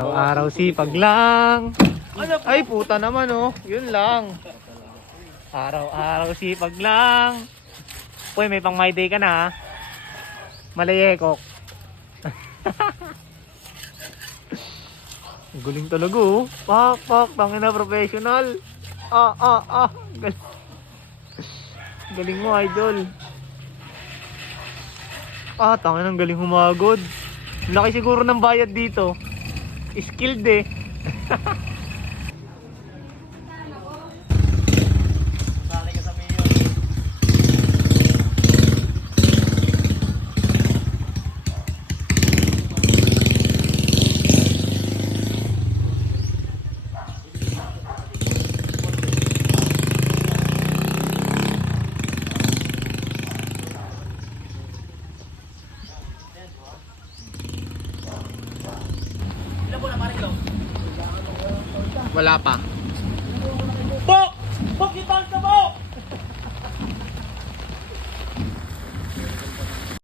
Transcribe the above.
Araw-araw sipag lang. Ay, puta naman oh. Yun lang. Araw-araw sipag lang. Uy, may pang my day ka na ha. Malayekok. Guling talaga oh. Pak, tangina professional. Galing. Galing mo, idol. Tangina, galing humagod. Laki siguro ng bayad dito. Skilled eh. Sali ka sa mayor. Wala pa.